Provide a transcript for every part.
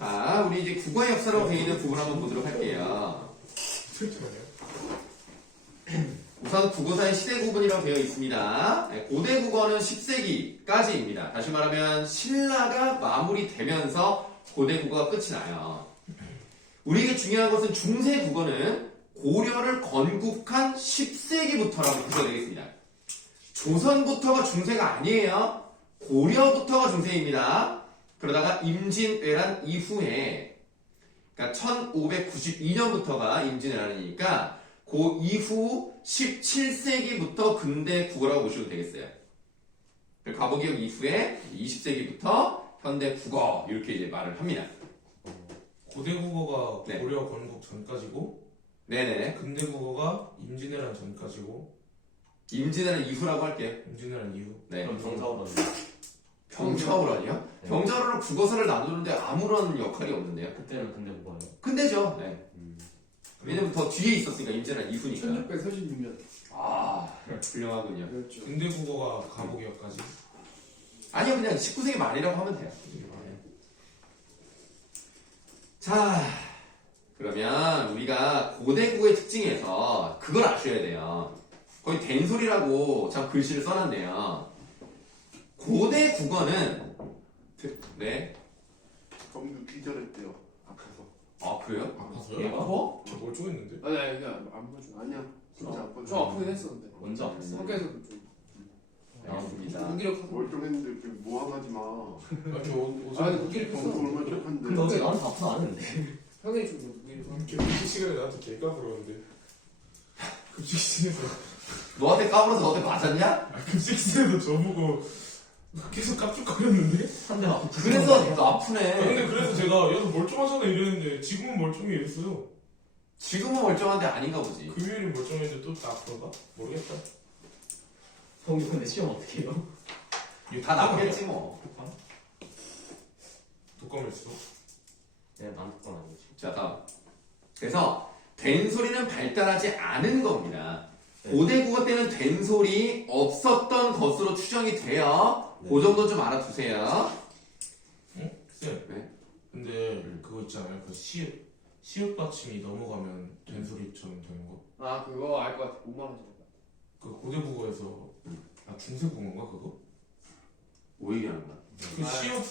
자, 우리 이제 국어의 역사라고 되어 있는 부분 한번 보도록 할게요. 우선 국어사의 시대 구분이라고 되어 있습니다. 고대 국어는 10세기까지입니다. 다시 말하면 신라가 마무리되면서 고대 국어가 끝이 나요. 우리에게 중요한 것은 중세 국어는 고려를 건국한 10세기부터라고 구조되겠습니다. 조선부터가 중세가 아니에요. 고려부터가 중세입니다. 그러다가 임진왜란 이후에, 그러니까 1592년부터가 임진왜란이니까 그 이후 17세기부터 근대 국어라고 보시면 되겠어요. 과거기억 이후에 20세기부터 현대 국어 이렇게 이제 말을 합니다. 고대 국어가 네. 고려 건국 전까지고, 네네. 근대 국어가 임진왜란 전까지고, 임진왜란 이후라고 할게요. 임진왜란 이후. 네. 그럼 병사호론은 병자호란이요? 네. 병자호란은 국어사를 나누는데 아무런 역할이 없는데요. 그때는 근데 뭐예요? 근대죠. 네. 왜냐면 더 뒤에 있었으니까 임진왜란 이후니까. 1646년. 아, 훌륭하군요. 그렇죠. 근대 국어가 가보기역까지. 아니요, 그냥 19세기 말이라고 하면 돼요. 자, 그러면 우리가 고대 국어의 특징에서 그걸 아셔야 돼요. 거기 된소리라고 참 글씨를 써놨네요. 고대 국어는 네. 정규 기절했대요. 아파서. 아 그래요? 아파서요? 얘가? 어? 저 멀쩡했는데? 아니 아니 그냥 안 보죠. 아니야. 진짜 아파. 좀 아프긴 했었는데. 언제 아팠어요? 학교에서도 좀 알겠습니다. 무기력하고. 멀쩡했는데 그 모함하지 마. 아, 저 아 어제 근데 무기력 정도 했어. 얼마나 착한데. 근데 어제 나한테 아프다 안 했는데. 형이 좀 무기력하고. 급식 시간에 나한테 개까 그러는데. 급식 시간에서 너한테 까불어서 너한테 맞았냐? 급식 시간에서 저보고 계속 깝죽거렸는데. 한대 맞고 그래서 너 아, 아프네. 근데 그래서 제가 야너 멀쩡하잖아 이랬는데 지금은 멀쩡해 이랬어요. 지금은 멀쩡한데 아닌가 보지. 금요일은 멀쩡했는데 또 아픈가? 모르겠다. 형이 근데 시험 어떻게 해요? 이거 다 낫겠지 뭐. 독감했어. 네, 난 그건 아니지. 자 다음. 그래서 된소리는 발달하지 않은 겁니다. 네. 고대 국어 때는 된소리 없었던 것으로 추정이 돼요. 그 정도 좀 알아두세요. 응? 쌤. 네. 근데 그거 있잖아요. 그 시읒 받침이 넘어가면 된소리처럼 되는 거. 아 그거 알 것 같아. 5만 원 정도. 그 고대 국어에서 중세 국어인가 그거? 뭐 얘기하는 거야? 그 시읒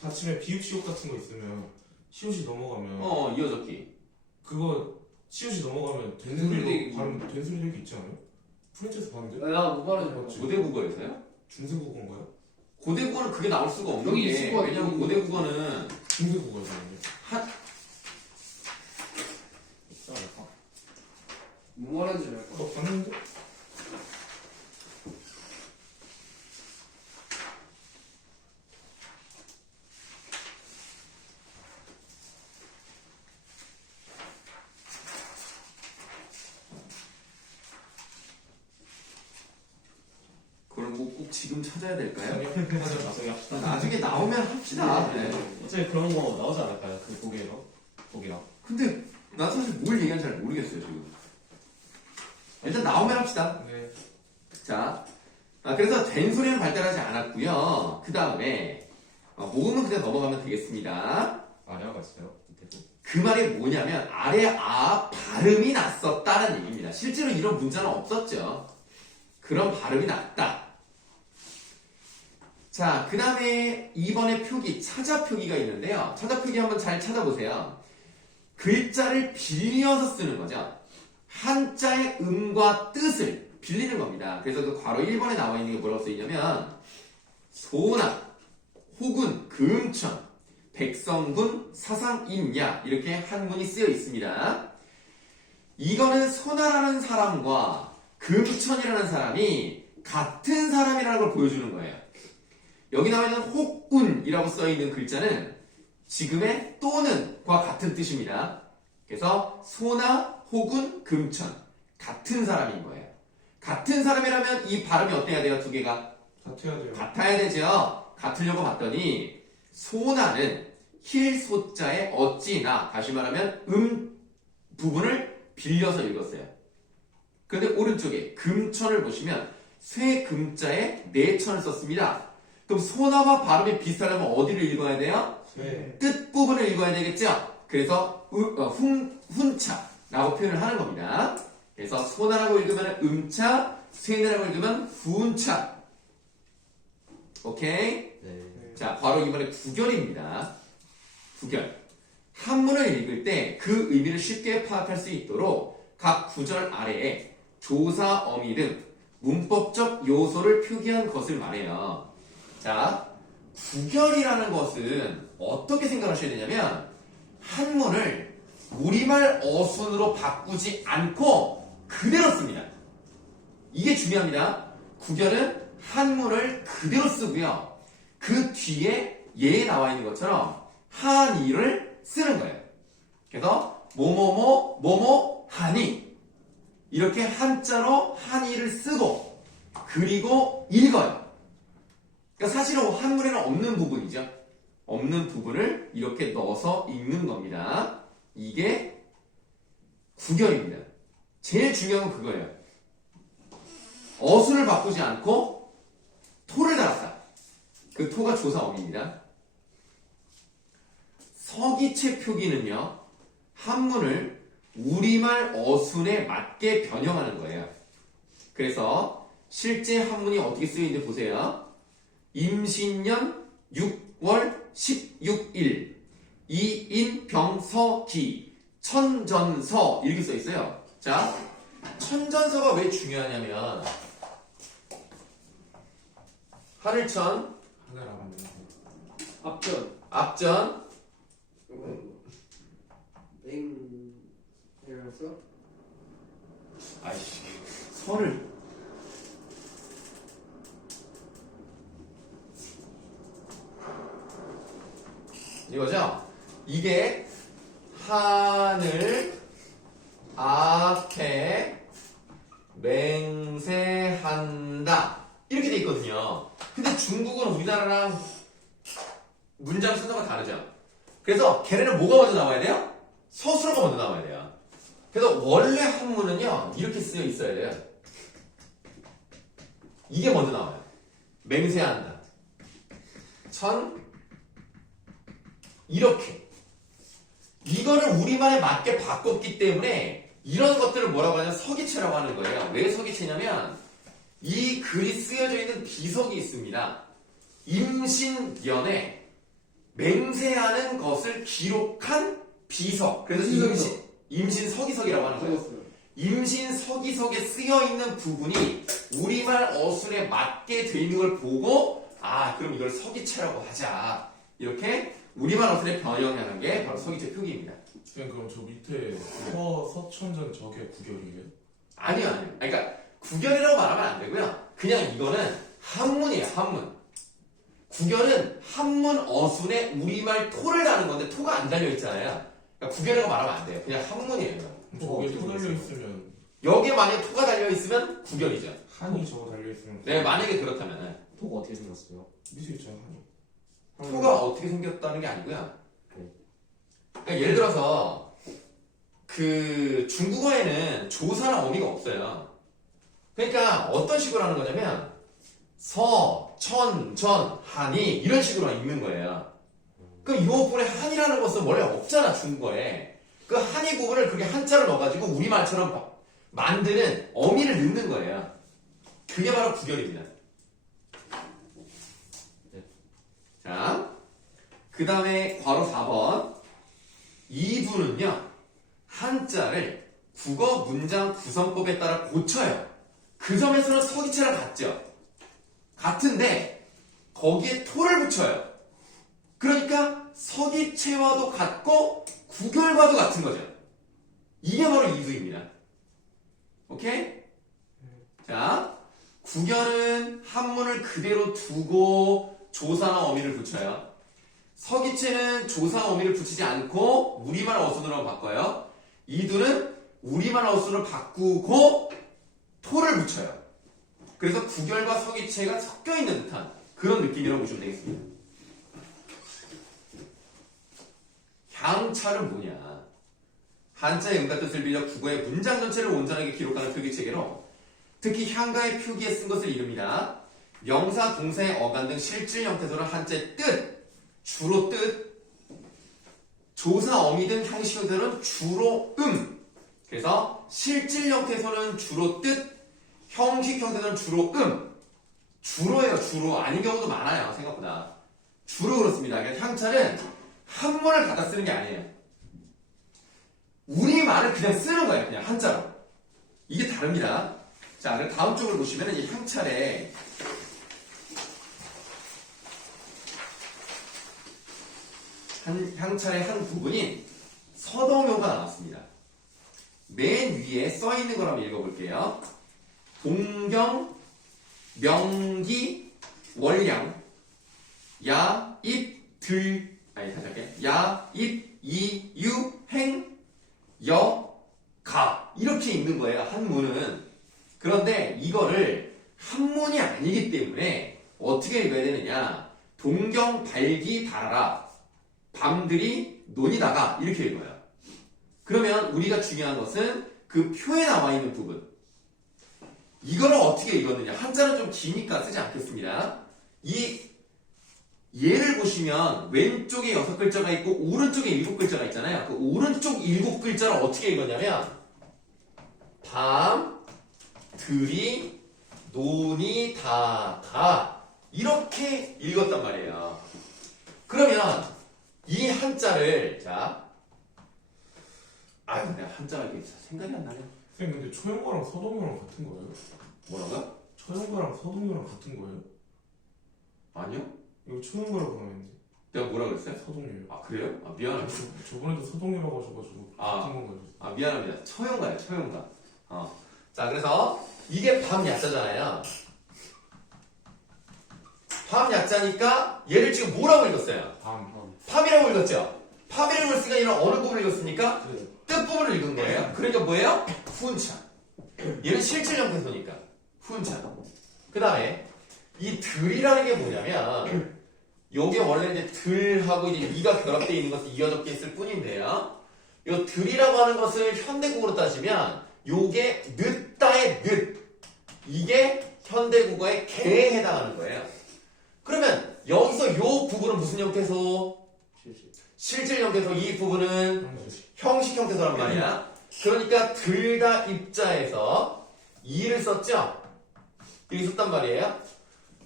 받침에 비읍 시읒 같은 거 있으면 시읒이 넘어가면 이어적기. 그거 시읒이 넘어가면 된소리 된소리로 발음 된소리 되기 있지 않아요? 프렌치에서 봤는데? 나 5만 원 정도. 맞지? 고대 국어에서요? 중세 국어인가요? 고대 국어는 그게 나올 수가 없는 여기 게 있을 것 같아. 왜냐면 고대 국어는 중세 국어에서 하는데. 있지 않을까? 5만 원 정도 알 것. 너 봤는데? 그걸 뭐 꼭 지금 찾아야 될까요? 아니요. 하자 나중에 합시다. 나중에 나오면 합시다. 네. 어차피 그런 거 나오지 않을까요? 그 독일어? 독일어. 근데 나 사실 뭘 얘기하는지 잘 모르겠어요 지금. 일단 나오면 합시다. 네. 자, 그래서 된소리는 발달하지 않았고요. 그 다음에 모음은 그냥 넘어가면 되겠습니다. 아래아가 있어요? 밑에도. 그 말이 뭐냐면 아래 아 발음이 났었다는 얘기입니다. 실제로 이런 문자는 없었죠. 그런 발음이 났다. 자, 그 다음에 이번에 표기 차자 표기가 있는데요. 차자 표기 한번 잘 찾아보세요. 글자를 빌려서 쓰는 거죠. 한자의 음과 뜻을 빌리는 겁니다. 그래서 그 괄호 1번에 나와 있는 게 뭐라고 쓰이냐면 소나, 호군, 금천, 백성군, 사상임야 이렇게 한문이 쓰여 있습니다. 이거는 소나라는 사람과 금천이라는 사람이 같은 사람이라는 걸 보여주는 거예요. 여기 나와 있는 혹운이라고 써 있는 글자는 지금의 또는과 같은 뜻입니다. 그래서 소나, 혹은, 금천 같은 사람인 거예요. 같은 사람이라면 이 발음이 어때야 돼요? 두 개가 같아야 돼요. 같아야 되죠. 같으려고 봤더니 소나는 힐소자의 어찌나 다시 말하면 부분을 빌려서 읽었어요. 그런데 오른쪽에 금천을 보시면 쇠금자에 내천을 썼습니다. 그럼 소나와 발음이 비슷하려면 어디를 읽어야 돼요? 네. 끝 부분을 읽어야 되겠죠? 그래서 훈차라고 표현을 하는 겁니다. 그래서 소나라고 읽으면 음차, 쇠나라고 읽으면 훈차. 오케이? 네. 자, 바로 이번에 구결입니다. 구결. 한문을 읽을 때 그 의미를 쉽게 파악할 수 있도록 각 구절 아래에 조사, 어미 등 문법적 요소를 표기한 것을 말해요. 자, 구결이라는 것은 어떻게 생각하셔야 되냐면 한문을 우리말 어순으로 바꾸지 않고 그대로 씁니다. 이게 중요합니다. 구결은 한문을 그대로 쓰고요. 그 뒤에 예에 나와 있는 것처럼 한이를 쓰는 거예요. 그래서 뭐뭐뭐 뭐뭐 하니 이렇게 한자로 한이를 쓰고 그리고 읽어요. 그러니까 사실은 한문에는 없는 부분이죠. 없는 부분을 이렇게 넣어서 읽는 겁니다. 이게 구결입니다. 제일 중요한 건 그거예요. 어순을 바꾸지 않고 토를 달았다. 그 토가 조사어입니다. 서기체 표기는요, 한문을 우리말 어순에 맞게 변형하는 거예요. 그래서 실제 한문이 어떻게 쓰여있는지 보세요. 임신년 6월 16일 이인병서기 천전서 이렇게 써있어요. 자, 천전서가 왜 중요하냐면 하늘천 하늘 알았네. 앞전. 앞전 이랬어? 아이씨 선을 이거죠? 이게 하늘 앞에 맹세한다 이렇게 돼 있거든요. 근데 중국은 우리나라랑 문장 순서가 다르죠. 그래서 걔네는 뭐가 먼저 나와야 돼요? 서술어가 먼저 나와야 돼요. 그래서 원래 한문은요 이렇게 쓰여 있어야 돼요. 이게 먼저 나와요. 맹세한다. 이렇게. 이거를 우리말에 맞게 바꿨기 때문에 이런 것들을 뭐라고 하냐면 서기체라고 하는 거예요. 왜 서기체냐면 이 글이 쓰여져 있는 비석이 있습니다. 임신년에 맹세하는 것을 기록한 비석. 그래서 임신 서기석이라고 하는 거예요. 적었어요. 임신 서기석에 쓰여 있는 부분이 우리말 어순에 맞게 돼 있는 걸 보고 아 그럼 이걸 서기체라고 하자. 이렇게 우리말 어순에 변형하는 게 바로 서기체 표기입니다. 선생님 그럼 저 밑에 서천전 저게 구결이에요? 아니요. 그러니까 구결이라고 말하면 안 되고요. 그냥 이거는 한문이에요. 한문. 구결은 한문 어순에 우리말 토를 다는 건데 토가 안 달려 있잖아요. 그러니까 구결이라고 말하면 안 돼요. 그냥 한문이에요. 저게 토 달려 있으면 여기에 만약에 토가 달려 있으면 구결이죠. 한이 저거 달려 있으면 네, 만약에 그렇다면 토가 어떻게 생겼어요? 밑에 있잖아 한이. 토가 어떻게 생겼다는 게 아니고요. 그러니까 예를 들어서 그 중국어에는 조사나 어미가 없어요. 그러니까 어떤 식으로 하는 거냐면 서, 천, 전, 한이 이런 식으로 읽는 거예요. 그럼 이 부분에 한이라는 것은 원래 없잖아 중국어에. 그 한이 부분을 그렇게 한자로 넣어가지고 우리말처럼 만드는 어미를 넣는 거예요. 그게 바로 구결입니다. 자, 그 다음에 괄호 4번. 이분은요, 한자를 국어 문장 구성법에 따라 고쳐요. 그 점에서는 서기체랑 같죠. 같은데, 거기에 토를 붙여요. 그러니까 서기체와도 같고, 구결과도 같은 거죠. 이게 바로 이두입니다. 오케이? 자, 구결은 한문을 그대로 두고 조사나 어미를 붙여요. 서기체는 조사 어미를 붙이지 않고 우리말 어순으로 바꿔요. 이두는 우리말 어순을 바꾸고 토를 붙여요. 그래서 구결과 서기체가 섞여 있는 듯한 그런 느낌이라고 보시면 되겠습니다. 향찰은 뭐냐? 한자의 음과 뜻을 빌려 국어의 문장 전체를 온전하게 기록하는 표기체계로 특히 향가의 표기에 쓴 것을 이릅니다. 명사, 동사의 어간 등 실질 형태소는 한자의 뜻, 주로 뜻, 조사, 어미 등 형식 형태소는 주로 그래서 실질 형태소는 주로 뜻, 형식 형태소는 주로 주로예요. 주로 아닌 경우도 많아요. 생각보다 주로 그렇습니다. 그러니까 향찰은 한문을 갖다 쓰는 게 아니에요. 우리말을 그냥 쓰는 거예요. 그냥 한자로. 이게 다릅니다. 자, 그럼 다음 쪽을 보시면 이 향찰의 향찰의 한 부분인 서동요가 나왔습니다. 맨 위에 써 있는 걸 한번 읽어볼게요. 동경, 명기, 월량, 야, 입, 들, 다시 할게. 야, 입, 이, 유, 행, 여, 가. 이렇게 읽는 거예요. 한문은. 그런데 이거를 한문이 아니기 때문에 어떻게 읽어야 되느냐. 동경, 발기, 달아라. 밤들이 논이다가 이렇게 읽어요. 그러면 우리가 중요한 것은 그 표에 나와 있는 부분. 이거를 어떻게 읽었느냐. 한자는 좀 기니까 쓰지 않겠습니다. 이 얘를 보시면 왼쪽에 6글자가 있고 오른쪽에 7글자가 있잖아요. 그 오른쪽 7글자를 어떻게 읽었냐면 밤, 들이, 논이, 다가 이렇게 읽었단 말이에요. 그러면 이 한자를 근데 한자가 이게 생각이 안 나네. 선생님 근데 초용과랑 서동요랑 같은 거예요? 뭐라고요? 초용과랑 서동요랑 같은 거예요? 아니요? 이거 초용과라고 하는데 내가 뭐라 그랬어요? 서동요요. 아 그래요? 아 미안합니다. 저번에도 서동요라고 하셔가지고 같은 건가요? 아 미안합니다. 처용가요, 처용가. 자 그래서 이게 밤 야자잖아요. 밤 야자니까 얘를 지금 뭐라고 읽었어요? 밤이라고 읽었죠? 밤이라고 읽었으니까 얘는 어느 부분을 읽었습니까? 뜻 부분을 읽은 거예요. 그러니까 뭐예요? 훈차. 얘는 실질 형태소니까 훈차. 그 다음에 이 들이라는 게 뭐냐면 요게 원래 이제 들하고 이제 이가 결합되어 있는 것이 이어졌게 있을 뿐인데요. 요 들이라고 하는 것을 현대국어로 따지면 요게 늦다의 늦. 이게 현대국어의 개에 해당하는 거예요. 그러면 여기서 요 부분은 무슨 형태소? 실질 형태소. 이 부분은 형식 형태소란 말이야. 그러니까 들다 입자에서 이를 썼죠? 여기 썼단 말이에요.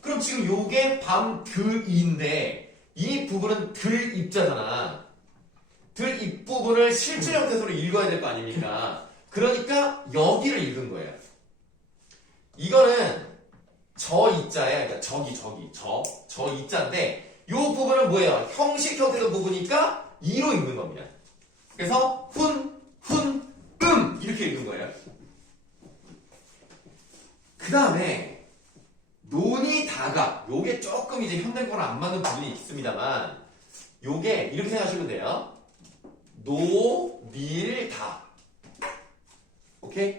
그럼 지금 요게 밤들인데 이 부분은 들 입자잖아. 들 입부분을 실질 형태소로 읽어야 될 거 아닙니까? 그러니까 여기를 읽은 거예요. 이거는 저 이자에, 그러니까 저 이자인데 요 부분은 뭐예요? 형식 형태소 부분이니까 이로 읽는 겁니다. 그래서 이렇게 읽는 거예요. 그 다음에 논이 다가 요게 조금 이제 현대국어랑 안 맞는 부분이 있습니다만 요게 이렇게 생각하시면 돼요. 노닐다. 오케이?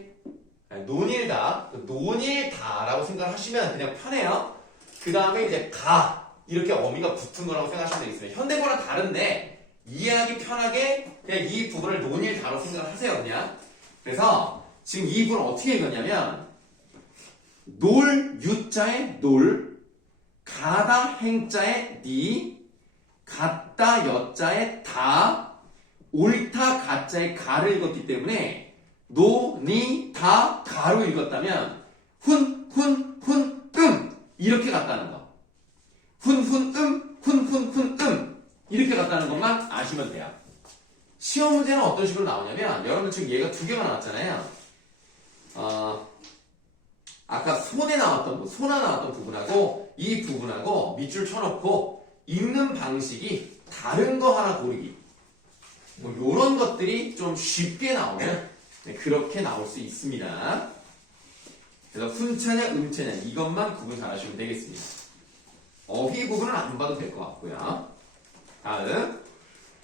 논일다라고 생각하시면 그냥 편해요. 그 다음에 이제 가 이렇게 어미가 붙은 거라고 생각하시면 되겠습니다. 현대국어랑 다른데 이해하기 편하게 그냥 이 부분을 논일다로 생각하세요 그냥. 그래서 지금 이 부분을 어떻게 읽었냐면 놀 유자의 놀, 가다 행자의 니, 같다 여자의 다, 옳다 가자의 가를 읽었기 때문에 노, 니, 다, 가로 읽었다면 이렇게 갔다는 거. 이렇게 갔다는 것만 아시면 돼요. 시험 문제는 어떤 식으로 나오냐면 여러분 지금 얘가 2개가 나왔잖아요. 아까 손에 나왔던 소나 나왔던 부분하고 이 부분하고 밑줄 쳐놓고 읽는 방식이 다른 거 하나 고르기. 뭐 요런 것들이 좀 쉽게 나오면 그렇게 나올 수 있습니다. 그래서 훈차냐 음차냐 이것만 구분 잘 하시면 되겠습니다. 어휘 부분은 안 봐도 될 것 같고요. 다음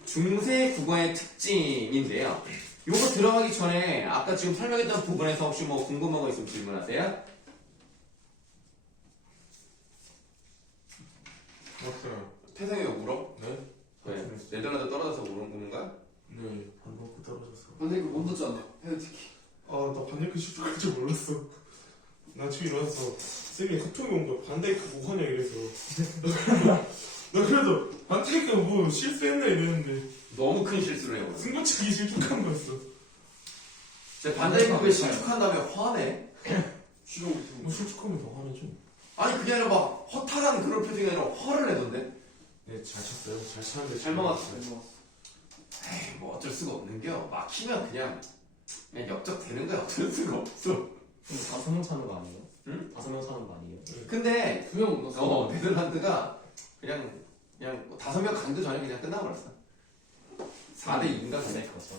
중세 국어의 특징인데요. 요거 들어가기 전에 아까 지금 설명했던 부분에서 혹시 뭐 궁금한 거 있으면 질문하세요. 맞어요. 태성이 왜 울어? 네? 왜? 네덜란드 떨어져서 우는 거야? 네. 밥 먹고 떨어졌어. 근데 이거 못 넣었잖아. 헤어티키. 나 반려견 시술할 줄 몰랐어. 나 지금 일어나서 쌤이 카톡이 온 거야. 반다이크 뭐하냐 이래서. 나 그래도 반다이크가 뭐 실수했나 이랬는데 너무 큰 실수를 해요. 승부치기 실축한 거였어. 제가 반다이크 왜 실축한 다음에 화내? 뭐 실축하면 더 화내죠. 아니 그게 아니라 막 허탈한 그런 표정이 아니라 화를 내던데? 네, 잘 쳤어요. 잘 쳤는데 잘 먹었어. 잘 먹었어. 에이 뭐 어쩔 수가 없는겨. 막히면 그냥 역적되는 거야. 어쩔 수가 없어. 그럼 5명 차는 거 아니에요? 응? 5명 차는 거 아니에요? 근데 2명 못 넣었어. 네덜란드가 그냥 5명 강도 전에 그냥 끝나버렸어. 4대 2인가 근데 반다이크가 쳐.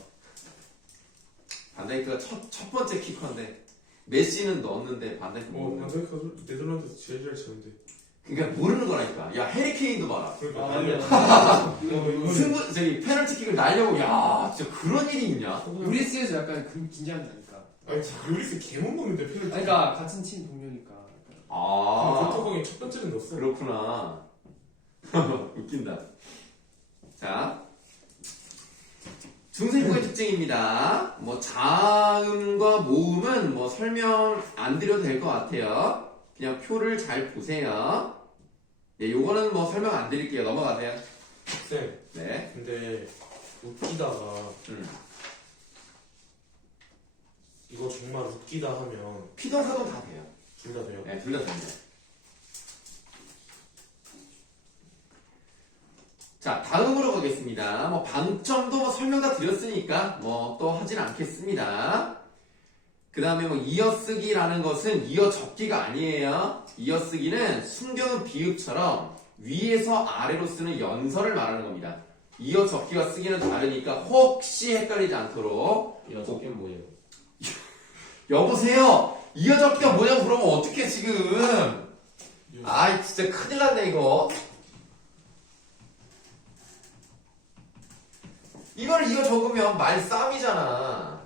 반다이크가 첫 번째 키커인데 메시는 넣었는데 반다이크 못 넣는. 반다이크가 네덜란드에서 제일 잘 쳤는데. 그러니까 모르는 거라니까. 야 해리케인도 봐라. 그러니까 아, 아니야. 이거 승부 저기 페널티킥을 날려고 야 진짜 그런 일이 있냐? 우리스에서 약간 긴장이니까. 아니 요리스 개못 먹는데 페널티. 그러니까 같은 팀 동료니까. 아 포토공이 첫 번째는 넣었어. 그렇구나. 웃긴다. 자 중세국의 특징입니다. 뭐 자음과 모음은 뭐 설명 안 드려도 될 것 같아요. 그냥 표를 잘 보세요. 예, 요거는 뭐 설명 안 드릴게요. 넘어가세요. 쌤, 네. 근데 웃기다가 음. 이거 정말 웃기다 하면 피동사동 다 돼요. 둘 다 돼요? 네, 둘 다 됩니다. 자, 다음으로 가겠습니다. 뭐 방점도 뭐 설명 다 드렸으니까 뭐 또 하진 않겠습니다. 그 다음에 뭐 이어쓰기라는 것은 이어적기가 아니에요. 이어쓰기는 순경은 비읍처럼 위에서 아래로 쓰는 연설을 말하는 겁니다. 이어적기와 쓰기는 다르니까 혹시 헷갈리지 않도록 이런 적긴 뭐예요? 여보세요. 이어적기가 뭐냐고 물어보면 어떡해 지금. 아이 진짜 큰일 났네 이거. 이걸 이어 적으면 말싸움이잖아.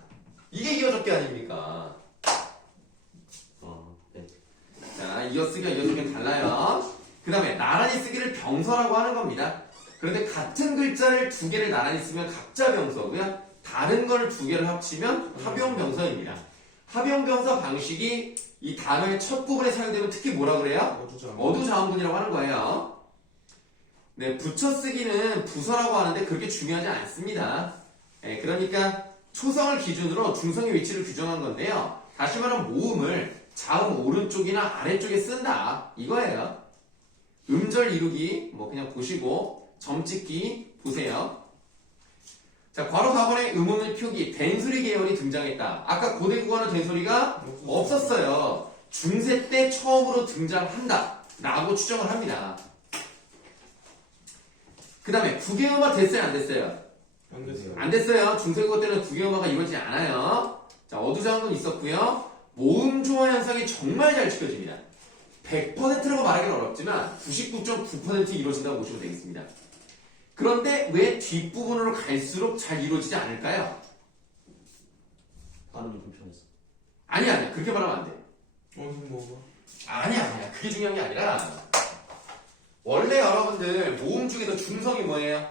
이게 이어 적기 아닙니까? 네. 자, 이어쓰기와 이어적기는 달라요. 그 다음에 나란히 쓰기를 병서라고 하는 겁니다. 그런데 같은 글자를 두 개를 나란히 쓰면 각자 병서고요. 다른 걸 두 개를 합치면 합용병서입니다. 합용병서 방식이 이 단어의 첫 부분에 사용되면 특히 뭐라 그래요? 어두자음분이라고 하는 거예요. 네, 붙여쓰기는 부서라고 하는데 그렇게 중요하지 않습니다. 네, 그러니까 초성을 기준으로 중성의 위치를 규정한 건데요. 다시 말하면 모음을 자음 오른쪽이나 아래쪽에 쓴다 이거예요. 음절 이루기 뭐 그냥 보시고 점 찍기 보세요. 자, 괄호 4번에 음운의 표기 된소리 계열이 등장했다. 아까 고대 국어는 된소리가 없었어요. 중세 때 처음으로 등장한다 라고 추정을 합니다. 그 다음에 국외음화 됐어요 안 됐어요? 안 됐어요. 안 됐어요. 중세국어 때는 국외음화가 이루어지지 않아요. 자, 어두자음은 있었고요. 모음조화 현상이 정말 잘 지켜집니다. 100%라고 말하기는 어렵지만 99.9% 이루어진다고 보시면 되겠습니다. 그런데 왜 뒷부분으로 갈수록 잘 이루어지지 않을까요? 발음이 불편했어. 아니야. 그렇게 말하면 안 돼. 뭐가? 아니야. 그게 중요한 게 아니라 원래 여러분들 모음 중에서 중성이 뭐예요?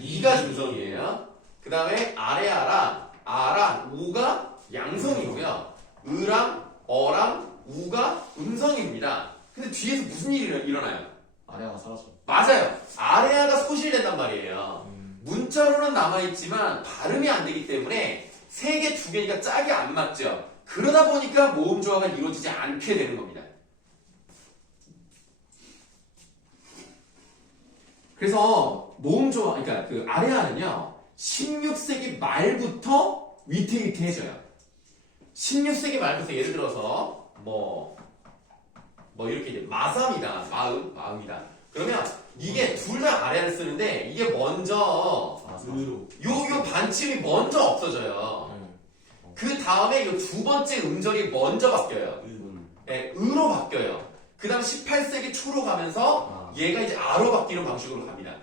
이가 중성이에요. 그 다음에 아랑 우가 양성이고요. 으랑 어랑 우가 음성입니다. 근데 뒤에서 무슨 일이 일어나요? 아래가 사라져. 맞아요. 아래아가 소실된단 말이에요. 문자로는 남아있지만 발음이 안 되기 때문에 세 개, 두 개니까 짝이 안 맞죠. 그러다 보니까 모음 조화가 이루어지지 않게 되는 겁니다. 그래서 모음 조화, 그러니까 그 아래아는요, 16세기 말부터 위태위태해져요. 16세기 말부터 예를 들어서 뭐 이렇게 이제 마삼이다, 마음이다. 그러면 이게 둘 다 아래아를 쓰는데 이게 먼저 으로. 요 반침이 먼저 없어져요. 그 다음에 요 두 번째 음절이 먼저 바뀌어요. 네, 으로 바뀌어요. 그 다음 18세기 초로 가면서 얘가 이제 아로 바뀌는 방식으로 갑니다.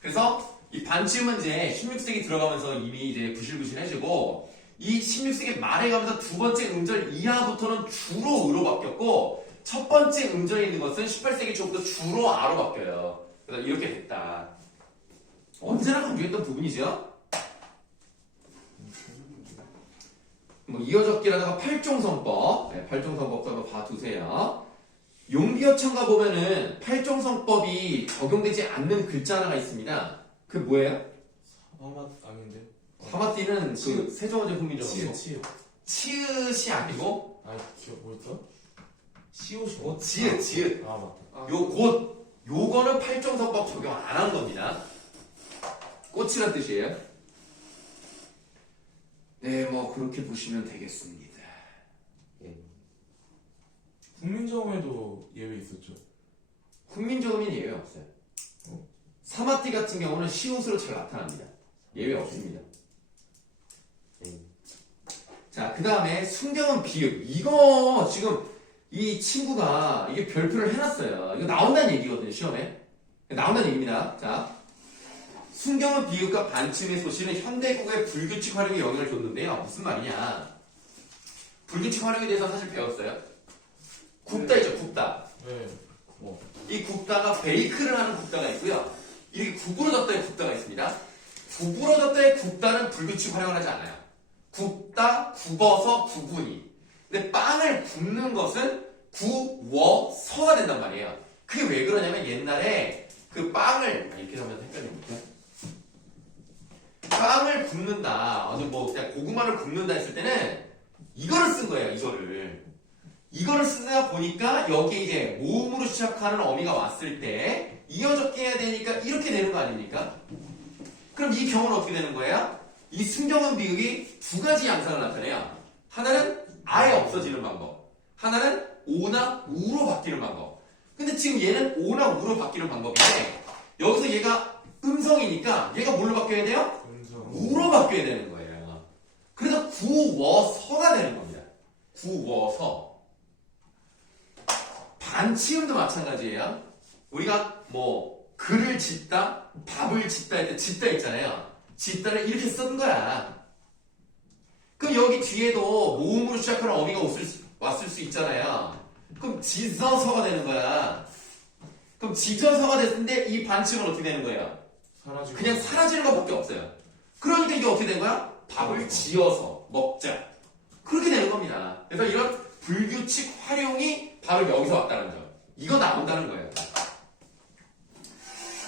그래서 이 반침은 이제 16세기 들어가면서 이미 이제 부실부실해지고 이 16세기 말에 가면서 두 번째 음절 이하부터는 주로 으로 바뀌었고 첫 번째 음절에 있는 것은 18세기 초부터 주로 아로 바뀌어요. 그래서 이렇게 됐다. 언제나 강조했던 부분이죠. 뭐 이어적기라다가 팔종성법, 네, 팔종성법도 한번 봐두세요. 용비어천가 보면은 팔종성법이 적용되지 않는 글자 하나가 있습니다. 그 뭐예요? 사맛 아닌데? 사마띠는 그 치읓. 세종어제 훈민정음이고 치읓. 치읓이 아니고 아니 기억 뭐였다? 시옷이 지읒. 아 맞다. 요거는 팔종성법 적용 안 한 겁니다. 꽃이란 뜻이에요. 네, 뭐 그렇게 보시면 되겠습니다. 국민정음에도 예외 있었죠. 훈민정음인 예외 없어요. 사마띠 같은 경우는 시옷으로 잘 나타납니다. 예외 없습니다. 자, 그 다음에 순경은 비읍. 이거 지금 이 친구가 이게 별표를 해놨어요. 이거 나온다는 얘기거든요, 시험에. 나온다는 얘기입니다. 자, 순경은 비읍과 반침의 소시는 현대국의 불규칙 활용에 영향을 줬는데요. 무슨 말이냐? 불규칙 활용에 대해서 사실 배웠어요. 굽다이죠, 굽다. 네. 이 굽다가 베이크를 하는 굽다가 있고요. 이렇게 구부러졌다의 굽다가 있습니다. 구부러졌다의 굽다는 불규칙 활용을 하지 않아요. 굽다, 굽어서, 구분이. 근데 빵을 굽는 것은 구워서가 된단 말이에요. 그게 왜 그러냐면 옛날에 그 빵을 이렇게 하면 헷갈립니까? 빵을 굽는다. 아주 뭐 그냥 고구마를 굽는다 했을 때는 이거를 쓴 거예요. 이거를 쓰다 보니까 여기 이제 모음으로 시작하는 어미가 왔을 때 이어적게 해야 되니까 이렇게 되는 거 아닙니까? 그럼 이 경우는 어떻게 되는 거예요? 이 순경은 비읍이 두 가지 양상을 나타내요. 하나는 아예 없어지는 방법, 하나는 오나 우로 바뀌는 방법. 근데 지금 얘는 오나 우로 바뀌는 방법인데 여기서 얘가 음성이니까 얘가 뭘로 바뀌어야 돼요? 음성. 우로 바뀌어야 되는 거예요. 그래서 구워서가 되는 겁니다. 구워서. 반치음도 마찬가지예요. 우리가 뭐 글을 짓다, 밥을 짓다 할 때 짓다 있잖아요. 짓다를 이렇게 쓴 거야. 그럼 여기 뒤에도 모음으로 시작하는 어미가 왔을 수 있잖아요. 그럼 지서서가 되는 거야. 그럼 지저서가 됐는데 이 반치음은 어떻게 되는 거예요? 사라지고. 그냥 사라지는 것밖에 없어요. 그러니까 이게 어떻게 된 거야? 밥을 지어서 먹자. 그렇게 되는 겁니다. 그래서 이런 불규칙 활용이 바로 여기서 왔다는 점. 이거 나온다는 거예요.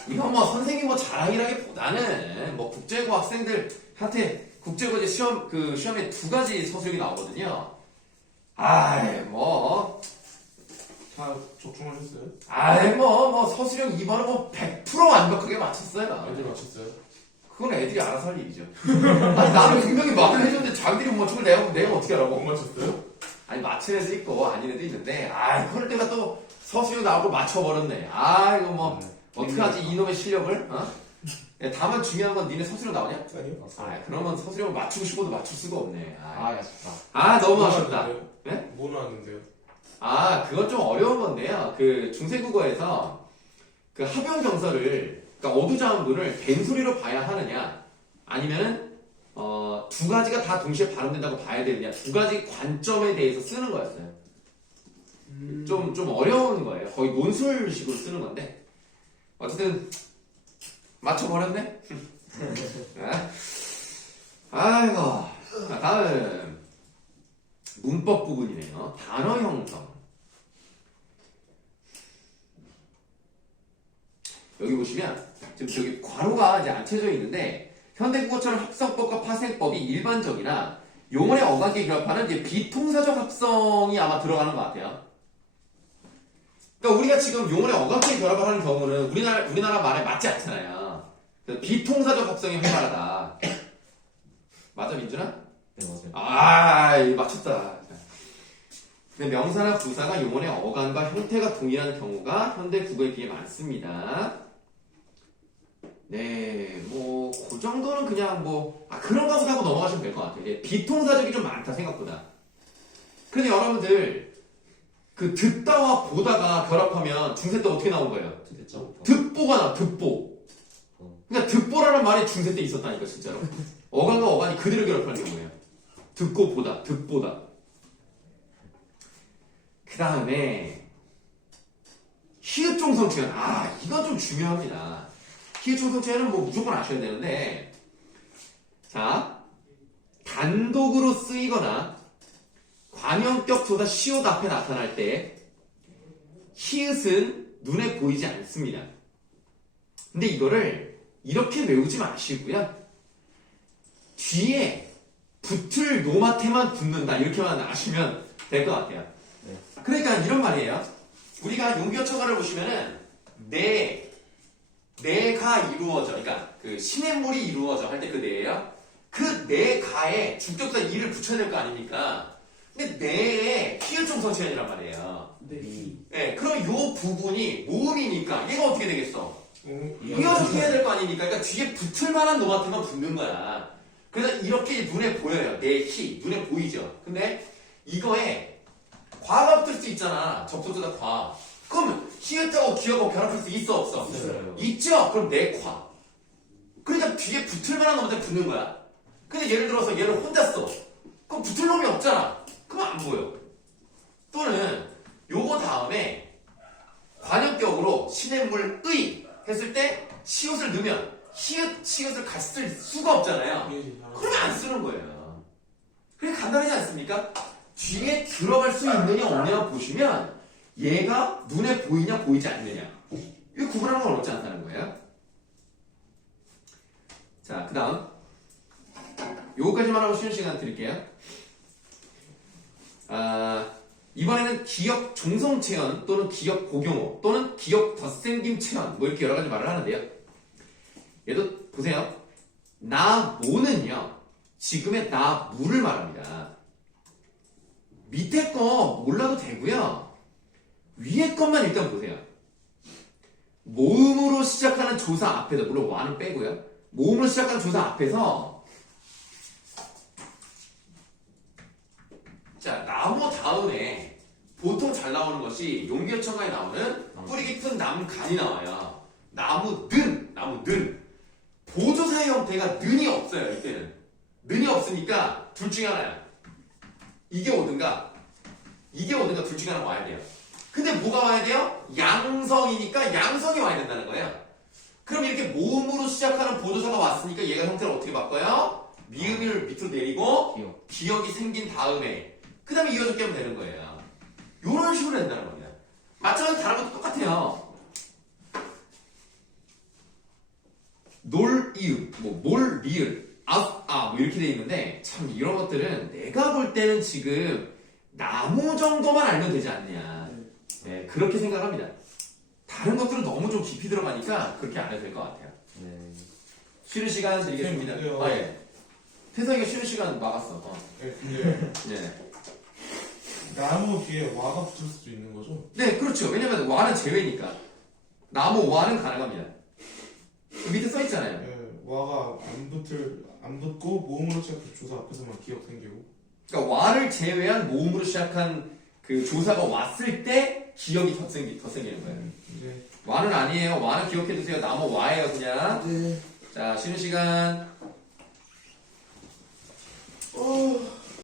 이건 뭐 선생님 뭐 자랑이라기보다는 뭐 국제고 학생들한테 국제고 시험에 두 가지 서술이 나오거든요. 다 적중하셨어요? 서술형 2번은 뭐 100% 완벽하게 맞췄어요. 애들 맞췄어요? 그건 애들이 알아서 할 일이죠. 아니, 나는 분명히 말을 해줬는데 자기들이 못 맞추면 내가 어떻게 못 하라고. 맞췄어요? 아니, 맞춘 애도 있고 아닌 애도 있는데, 그럴 때가 또 서술형 나오고 맞춰버렸네. 이거 뭐, 어떡하지, 이놈의 실력을? 다만 중요한 건 니네 서술형 나오냐? 아니요. 그러면 서술형을 맞추고 싶어도 맞출 수가 없네. 아쉽다. 너무 뭐 아쉽다. 나왔는데요? 네? 뭐 나왔는데요? 그건 좀 어려운 건데요. 그 중세국어에서 그 합용정서를, 그러니까 어두자음분을 벤소리로 봐야 하느냐, 아니면은, 두 가지가 다 동시에 발음된다고 봐야 되느냐, 두 가지 관점에 대해서 쓰는 거였어요. 좀 어려운 거예요. 거의 논술식으로 쓰는 건데. 어쨌든, 맞춰버렸네? 아이고. 자, 다음. 문법 부분이네요. 단어 형성. 여기 보시면 지금 저기 괄호가 이제 안 쳐져 있는데 현대국어처럼 합성법과 파생법이 일반적이나 용언의 어감계 결합하는 이제 비통사적 합성이 아마 들어가는 것 같아요. 그러니까 우리가 지금 용언의 어감계 결합을 하는 경우는 우리나라 말에 맞지 않잖아요. 그래서 비통사적 합성이 활발하다. 맞아, 민준아? 네, 맞아요. 맞췄다. 근데 명사나 부사가 용언의 어감과 형태가 동일한 경우가 현대 국어에 비해 많습니다. 네, 그 정도는 그냥 그런가 보다 하고 넘어가시면 될 것 같아요. 비통사적이 좀 많다, 생각보다. 그런데 여러분들, 그 듣다와 보다가 결합하면 중세 때 어떻게 나온 거예요? 됐죠? 듣보가 나와, 듣보. 그러니까 듣보라는 말이 중세 때 있었다니까, 진짜로. 어감과 어감이 그대로 결합하는 경우예요. 듣고 보다, 듣보다. 그 다음에 히읗종성체는 이건 좀 중요합니다. 히읗종성체는 무조건 아셔야 되는데, 자, 단독으로 쓰이거나 관형격 조사 시옷 앞에 나타날 때 히읗은 눈에 보이지 않습니다. 근데 이거를 이렇게 외우지 마시고요. 뒤에 붙을 노마테만 붙는다 이렇게만 아시면 될 것 같아요. 네. 그러니까 이런 말이에요. 우리가 용비어처가를 보시면은 내가 이루어져, 그러니까 그 시냇물이 이루어져 할 때 그 내예요. 그 내가에 주격사 이를 붙여야 될 거 아닙니까? 근데 내에 히읗종 성체현이란 말이에요. 네, 그럼 요 부분이 모음이니까 얘가 어떻게 되겠어? 이어서 해야 될 거 아닙니까? 그러니까 뒤에 붙을 만한 노마트만 붙는 거야. 그래서 이렇게 눈에 보여요. 내 히, 눈에 보이죠. 근데 이거에 과가 붙을 수 있잖아. 접속사다 과. 그러면 히읗하고 기하고 결합할 수 있어 없어? 있어요. 있죠? 그럼 내 과. 그러니까 뒤에 붙을 만한 놈한테 붙는 거야. 근데 예를 들어서 얘를 혼자 써. 그럼 붙을 놈이 없잖아. 그럼 안 보여. 또는 요거 다음에 관형격으로 시냇물의 했을 때 시옷을 넣으면 히읗, 시옷을 같이 쓸 수가 없잖아요. 그러면 안 쓰는 거예요. 그게 간단하지 않습니까? 뒤에 들어갈 수 있느냐 없느냐 보시면 얘가 눈에 보이냐 보이지 않느냐 이거 구분하는 건 어렵지 않다는 거예요. 자, 그 다음 요거까지만 하고 쉬는 시간 드릴게요. 이번에는 기억 종성 체현 또는 기억 고경호 또는 기억 덧생김 체현 뭐 이렇게 여러 가지 말을 하는데요. 얘도 보세요. 나 모는요 지금의 나 무를 말합니다. 밑에 거 몰라도 되고요. 위에 것만 일단 보세요. 모음으로 시작하는 조사 앞에서, 물론 와는 빼고요. 모음으로 시작하는 조사 앞에서 자, 나무 다음에 보통 잘 나오는 것이 용기어천가에 나오는 뿌리 깊은 남간이 나와요. 나무는 보조사의 형태가 는이 없어요. 이때는 는이 없으니까 둘 중에 하나야. 이게 오든가 둘 중에 하나 와야 돼요. 근데 뭐가 와야 돼요? 양성이니까 양성이 와야 된다는 거예요. 그럼 이렇게 모음으로 시작하는 보조사가 왔으니까 얘가 형태를 어떻게 바꿔요? 미음을 밑으로 내리고 기억이 생긴 다음에 그 다음에 이어서 깨면 되는 거예요. 요런 식으로 된다는 겁니다. 마찬가지로 다른 것도 똑같아요. 놀, 이음, 몰, 리을, 뭐 이렇게 돼 있는데 참 이런 것들은 내가 볼 때는 지금 나무 정도만 알면 되지 않느냐. 네, 그렇게 생각합니다. 다른 것들은 너무 좀 깊이 들어가니까 그렇게 안 해도 될 것 같아요. 네. 쉬는 시간 드리겠습니다. 네, 예. 태성이가 쉬는 시간 막았어. 네, 근데 네. 나무 뒤에 와가 붙을 수도 있는 거죠? 네, 그렇죠. 왜냐면 와는 제외니까. 나무 와는 가능합니다. 그 밑에 써 있잖아요. 네, 와가 안 붙고 모음으로 시작한 조사 앞에서만 기억 생기고. 그러니까 와를 제외한 모음으로 시작한 그 조사가 왔을 때 기억이 더 생기는 거예요. 이제 와는 아니에요. 와는 기억해두세요. 나무 와예요, 그냥. 네. 자, 쉬는 시간.